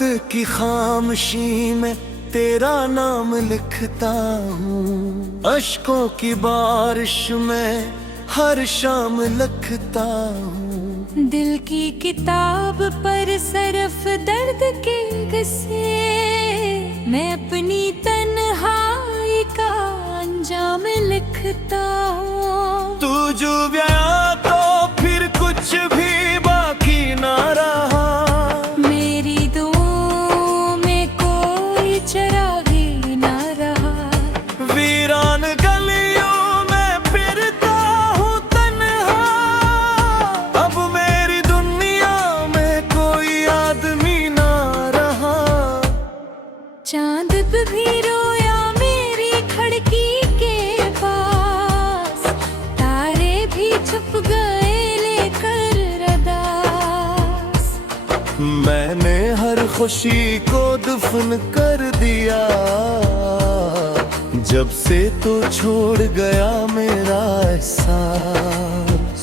की खामोशी में तेरा नाम लिखता हूँ, अश्कों की बारिश में हर शाम लिखता हूँ। दिल की किताब पर सरफ दर्द के किस्से मैं अपनी तन्हाई का अंजाम लिखता हूँ। तू जो गया तो फिर कुछ भी बाकी ना रहा, मेरी दुआओं में कोई चिरागी ना रहा। वीरान गलियों में फिरता हूँ तन्हा, अब मेरी दुनिया में कोई आदमी ना रहा। चांद भी रोया मेरी खिड़की के पास, तारे भी छुप गए लेकर रदास। मैंने हर खुशी को दफन कर दिया, जब से तो छोड़ गया मेरा एहसास।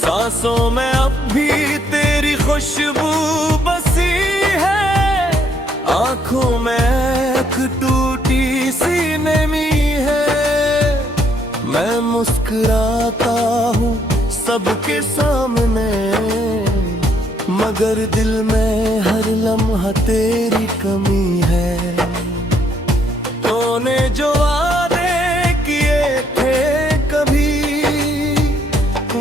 सांसों में अब भी तेरी खुशबू बसी है, आंखों में एक टूटी सी नमी है। मैं मुस्कुराता हूँ सबके सामने, मगर दिल में हर लम्हा तेरी कमी है। तूने जो वादे किए थे कभी,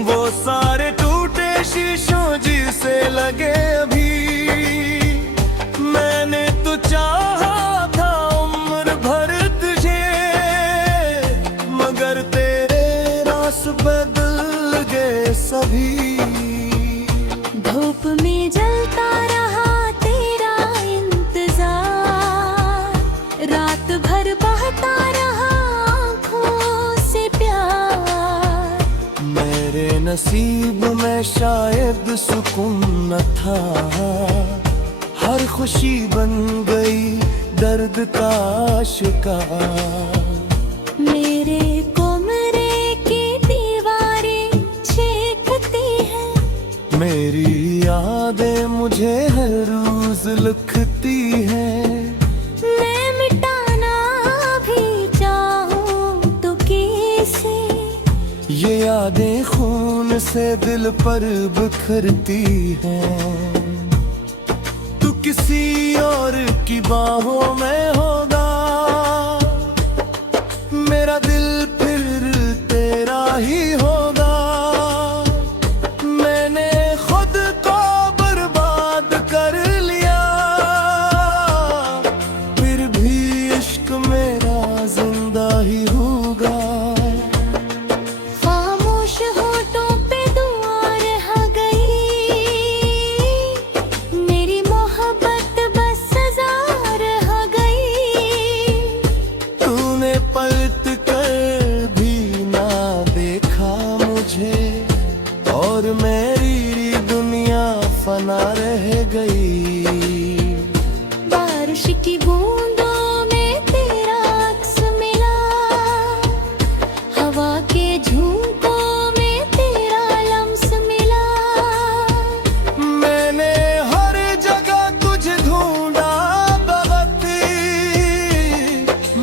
वो सारे टूटे शीशों जिसे लगे अभी। मैंने तो चाहा था उम्र भर तुझे, मगर तेरे रास बदल गए सभी। धूप में जलता रहा तेरा इंतजार, रात भर बहता रहा आँखों से प्यार। मेरे नसीब में शायद सुकून न था, हर खुशी बन गई दर्द का शिकार। मेरे कमरे की दीवारें चीखती हैं, मेरी यादें मुझे हर रोज लिखती हैं। मैं मिटाना भी चाहूं तो कैसे, ये यादें खून से दिल पर बिखरती हैं। तू किसी और की बाहों में होगा, मेरा दिल फिर तेरा ही होगा। मैंने खुद को बर्बाद कर लिया, फिर भी इश्क मेरा जिंदा ही होगा। खामोश होठों पे दुआ रह गई, मेरी मोहब्बत बस सजा रह गई। तूने पलट कर भी ना देखा मुझे, और मेरी दुनिया फना रह गई। बारिश की बूंदों में तेरा अक्स मिला, हवा के झोंकों में तेरा लम्स मिला। मैंने हर जगह तुझे ढूंढा बगती,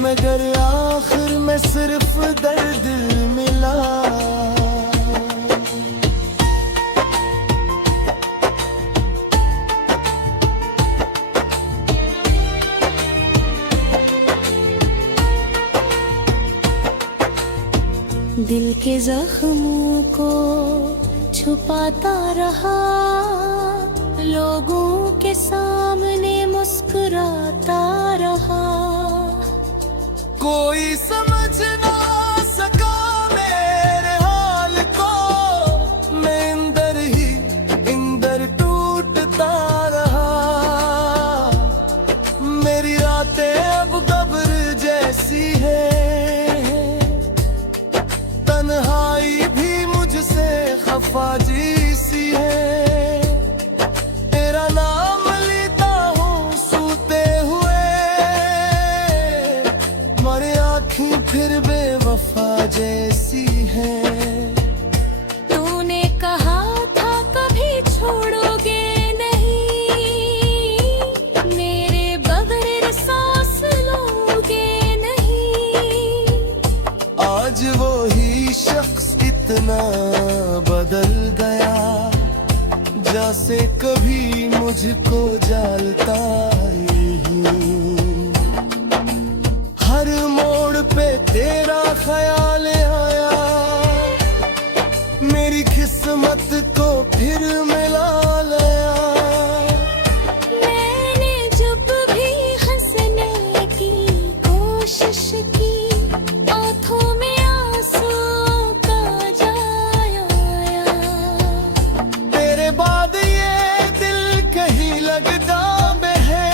मगर आखिर में सिर्फ दर्द मिला। दिल के जख्मों को छुपाता रहा, लोगों के सामने मुस्कुराता रहा। कोई समझ ना सका मेरे हाल को, मैं अंदर ही अंदर टूटता रहा। मेरी रातें अब कब्र जैसी है, तन्हाई भी मुझसे खफा जैसी है। तेरा नाम लेता हूँ सूते हुए, मरे आँखें फिर बेवफा जैसी है। तूने कहा था कभी छोड़ोगे नहीं, आज वो ही शख्स इतना बदल गया, जैसे कभी मुझको जानता ही नहीं। हर मोड़ पे तेरा ख्याल आया, मेरी किस्मत को फिर मिला लाया। मैंने जब भी हंसने की कोशिश की, आंखों में आंसू का जाया आया। तेरे बाद ये दिल कहीं लगता में है,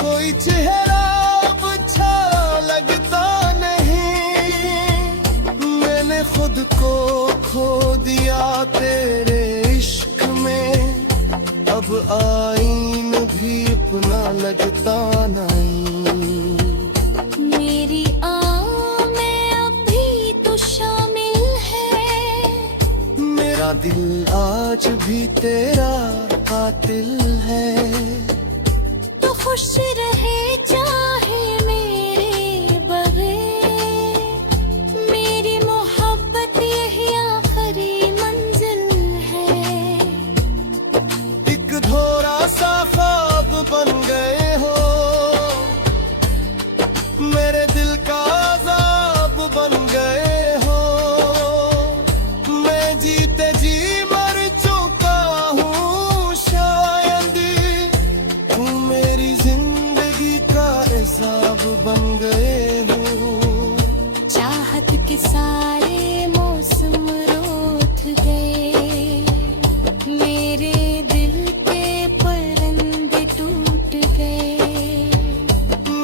कोई चेहरा अच्छा लगता नहीं। मैंने खुद को खो दिया तेरे इश्क में, अब आईन भी अपना लगता नहीं। मेरी आँखों में अभी तो शामिल है, मेरा दिल आज भी तेरा कातिल है। तो खुश रहे चाहे मेरे बगैर, मेरी मोहब्बत यही आखिरी मंजिल है। एक थोड़ा सा ख्वाब बन गए हो, मेरे दिल का अज़ाब बन गए हो। मैं जीते जी मर चुका हूँ, शायद तुम मेरी जिंदगी का हिसाब बन गए हो। चाहत के सारे मौसम रूठ गए, मेरे दिल के परिंदे टूट गए।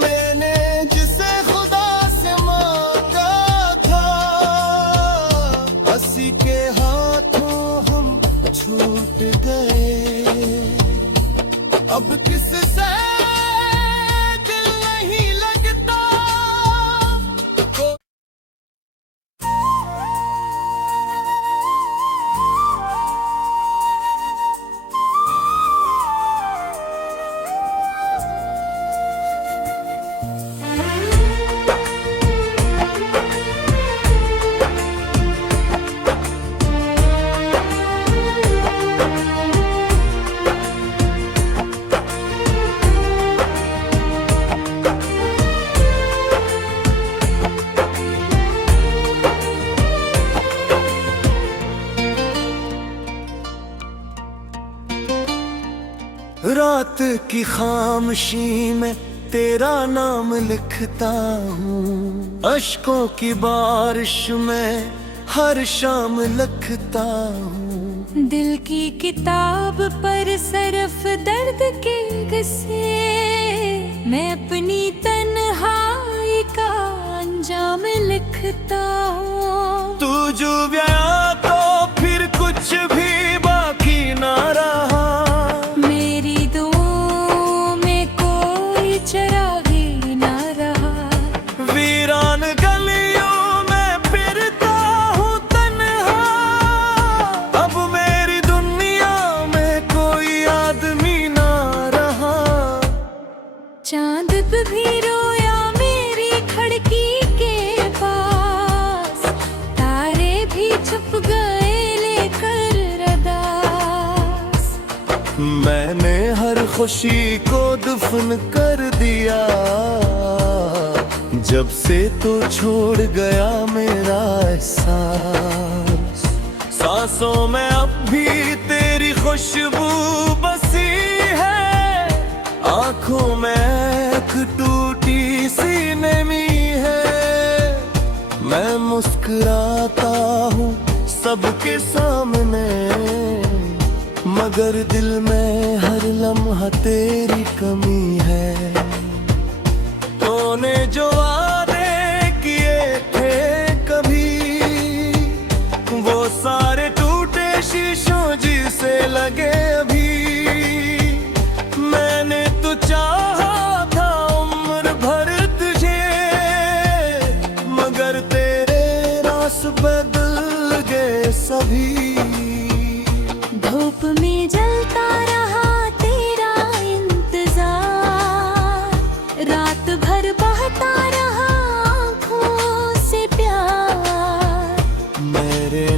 मैंने जिसे खुदा से मांगा था, हंसी के हाथों हम छूट गए। अब किससे दिल नहीं लगता, रात की खामोशी में तेरा नाम लिखता हूँ, अश्कों की बारिश में हर शाम लिखता हूँ। दिल की किताब पर सरफ दर्द के किस्से, मैं अपनी तन्हाई का अंजाम लिखता हूँ। तू जो गया तो फिर कुछ भी बाकी ना रहा, मेरी दुआओं में कोई चिरागी ना रहा। वीरान गलियों में फिरता हूँ तन्हा, अब मेरी दुनिया में कोई आदमी ना रहा। चांद भी रोया मेरी खिड़की के पास, तारे भी छुप गए लेकर रदास। मैंने हर खुशी को दफन कर दिया, जब से तो छोड़ गया मेरा एहसास। सांसों में अब भी तेरी खुशबू बसी है, आंखों में एक टूटी सी नमी है। मैं मुस्कुराता हूँ सबके सामने, मगर दिल में हर लम्हा तेरी कमी है। तूने जो वादे किए थे कभी, वो सारे टूटे शीशों जिसे लगे अभी। मैंने तो चाहा था उम्र भर तुझे, मगर तेरे रास बदल गए सभी। धूप में जलता रहा तेरा इंतजार, रात भर बहता रहा आँखों से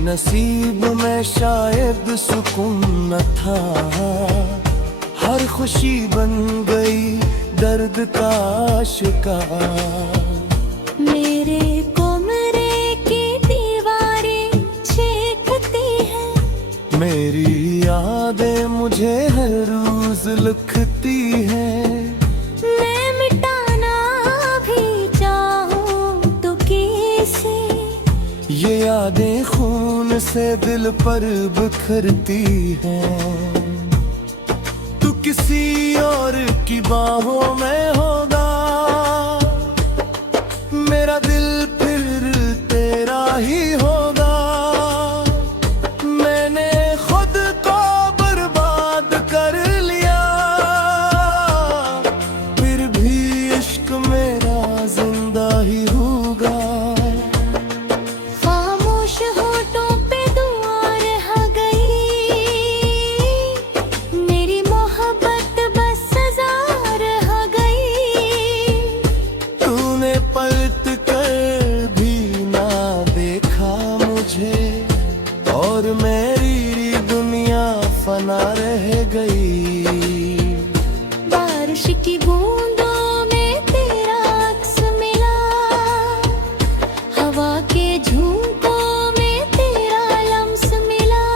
नसीब में शायद सुकून न था, हर खुशी बन गई दर्द का शिकार। मेरे कमरे की दीवारें चीखती हैं, मेरी यादें मुझे हर रोज लिखती हैं। मैं मिटाना भी चाहूं तो कैसे, ये यादें खून से दिल पर बिखरती हैं। तू किसी और की बाहों में होगा, मेरा दिल फिर तेरा ही होगा। मैंने खुद को बर्बाद कर लिया, फिर भी इश्क मेरा जिंदा ही होगा। खामोश होठों पे दुआ रह गई, मेरी मोहब्बत बस सजा रह गई। तूने पलट कर भी ना देखा मुझे, और मेरी दुनिया फना रह गई। बारिश की बूंदों में तेरा अक्स मिला, हवा के झोंकों में तेरा लम्स मिला।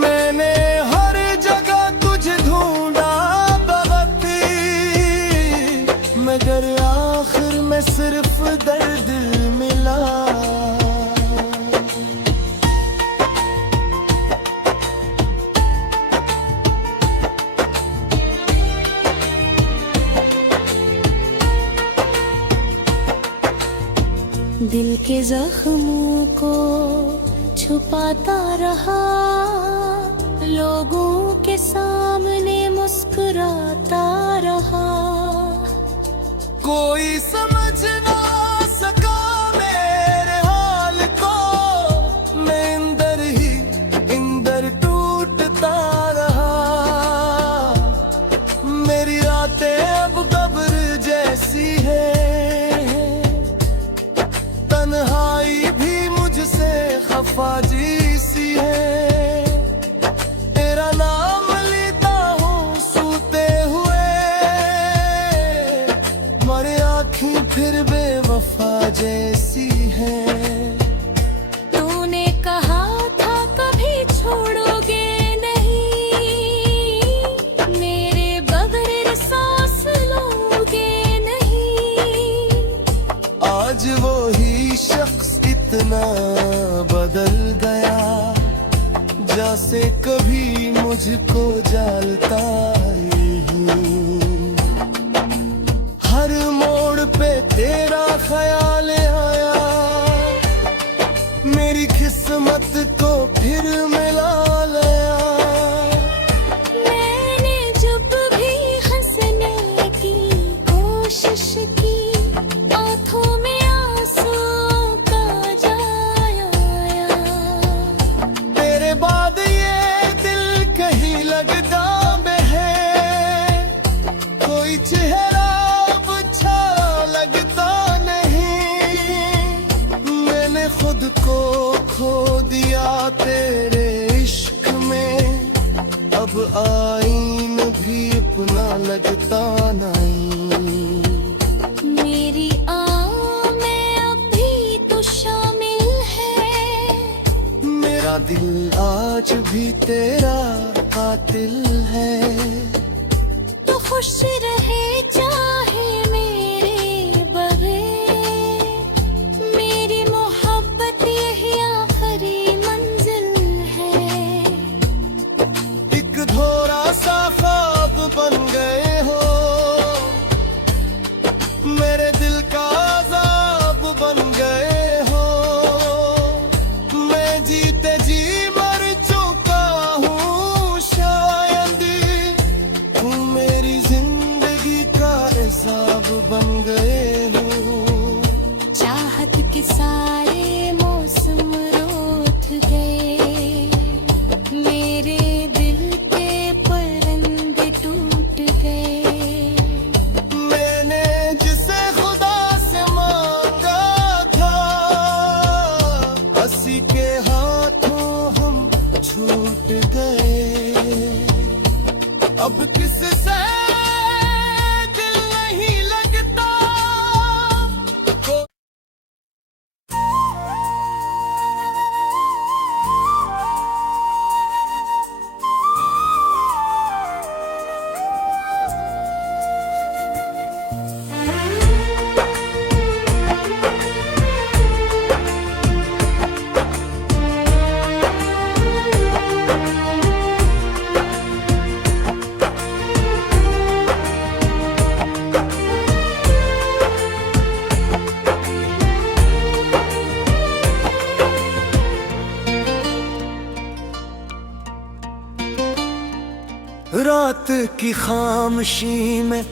मैंने हर जगह तुझे ढूंढा बगती, मगर आखिर में सिर्फ दर्द मिला। दिल के जख्मों को छुपाता रहा, लोगों के सामने मुस्कुराता रहा। कोई समझ ना सका मेरे हाल को, मैं अंदर ही अंदर टूटता रहा। मेरी रातें अब कब्र जैसी है, तन्हाई भी मुझसे खफा सी है। तेरा नाम लेता हूँ सूते हुए, मरे आँखें फिर बेवफा जैसी है। तूने कहा था कभी छोड़ोगे नहीं, मेरे बगैर सांस लोगे नहीं। आज वो ही शख्स इतना बदल गया, जैसे कभी मुझको जानता ही हूँ। हर मोड़ पे तेरा ख्याल आया, मेरी किस्मत को फिर मिला लिया। मैंने जब भी हंसने की कोशिश की, आँखों में आंसू का जाया आया। तेरे बाद ये दिल कहीं लगता है, कोई चेहरा अब अच्छा लगता नहीं। मैंने खुद को खो दिया तेरे इश्क में, अब आईन भी अपना लगता नहीं। मेरी आँख में अब भी तो शामिल है, मेरा दिल आज भी तेरा कातिल है। तो खुश रहे चाहे मेरे बगैर, मेरी मोहब्बत यही आखिरी मंजिल है। एक धोरा सा ख्वाब बन गए हो, मेरे दिल का अज़ाब बन गए हो। मैं जीते जी मर चुका हूँ शायद, तू मेरी जिंदगी का हिसाब बन गए हो। चाहत के सारे मौसम रोथ गए, मेरे दिल के परिंदे टूट गए। मैंने जिसे खुदा से मांगा था, हंसी के मोहब्बत की खामोशी में